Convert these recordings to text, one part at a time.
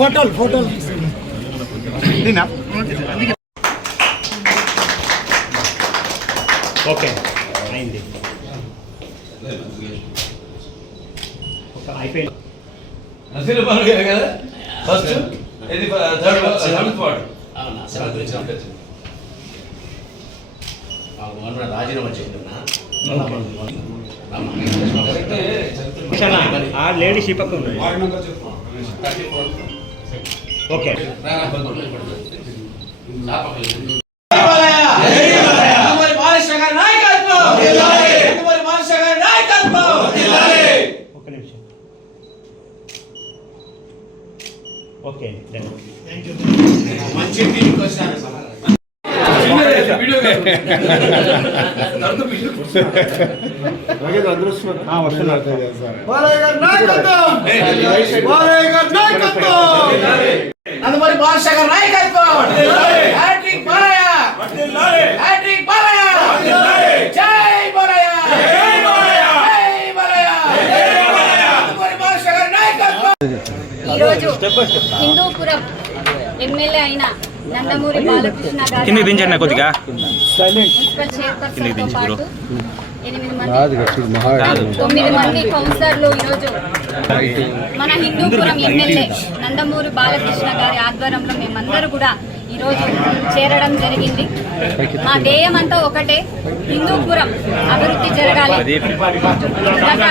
ఫోటోలు ఓకే అయింది అయిపోయింది ఫస్ట్ ఇది థర్డ్ వార్డ్ రాజీనామా చేస్తున్నా ఆ లేడీ షీపక్ ఓకే ఒక్క నిమిషం ఓకే మంచి నందమూరి బాలశేఖర్ నాయకత్వం హ్యాట్రిక్ బాలయ్య హ్యాట్రిక్ బాలయ్య జై బాలయ్య జై బాలయ్య జై బాలయ్య నందమూరి బాలశేఖర్ నాయకత్వం ఈ రోజు హిందూపురం ఎమ్మెల్యే అయిన నందమూరి బాలకృష్ణ గారు మున్సిపల్ చైర్పర్సన్తో పాటు 9 మంది కౌన్సిలర్లు ఈరోజు మన హిందూపురం ఎమ్మెల్యే నందమూరి బాలకృష్ణ గారి ఆధ్వర్యంలో మేమందరూ కూడా ఈరోజు చేరడం జరిగింది. మా ధ్యేయం అంతా ఒకటే, హిందూపురం అభివృద్ధి జరగాలి. గత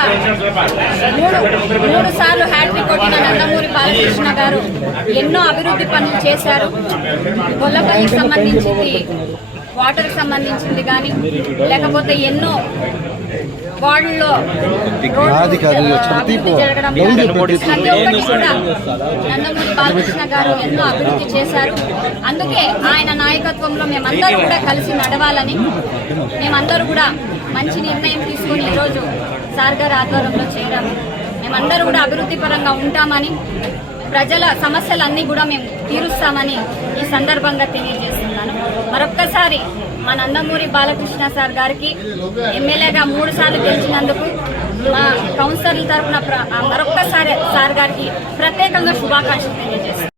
3 సార్లు హ్యాట్రిక్ కొట్టిన నందమూరి బాలకృష్ణ గారు ఎన్నో అభివృద్ధి పనులు చేశారు. గొల్లపల్లికి సంబంధించింది, వాటర్కి సంబంధించింది కానీ, లేకపోతే ఎన్నో వార్డుల్లో అభివృద్ధి జరగడం ప్రతి ఒక్కటి కూడా నందమూరి బాలకృష్ణ గారు ఎన్నో అభివృద్ధి చేశారు. అందుకే ఆయన నాయకత్వంలో మేమందరూ కూడా కలిసి నడవాలని, మేమందరూ కూడా మంచి నిర్ణయం తీసుకొని ఈరోజు సార్ గారి ఆధ్వర్యంలో చేరాము. మేమందరూ కూడా అభివృద్ధి పరంగా ఉంటామని, ప్రజల సమస్యలన్నీ కూడా మేము తీరుస్తామని ఈ సందర్భంగా తెలియజేస్తున్నాను. మరొక్కసారి మా నందమూరి బాలకృష్ణ సార్ గారికి ఎమ్మెల్యేగా 3 సార్లు గెలిచినందుకు మా కౌన్సిలర్ల తరఫున మరొక్కసారి సార్ గారికి ప్రత్యేకంగా శుభాకాంక్షలు తెలియజేస్తున్నాను.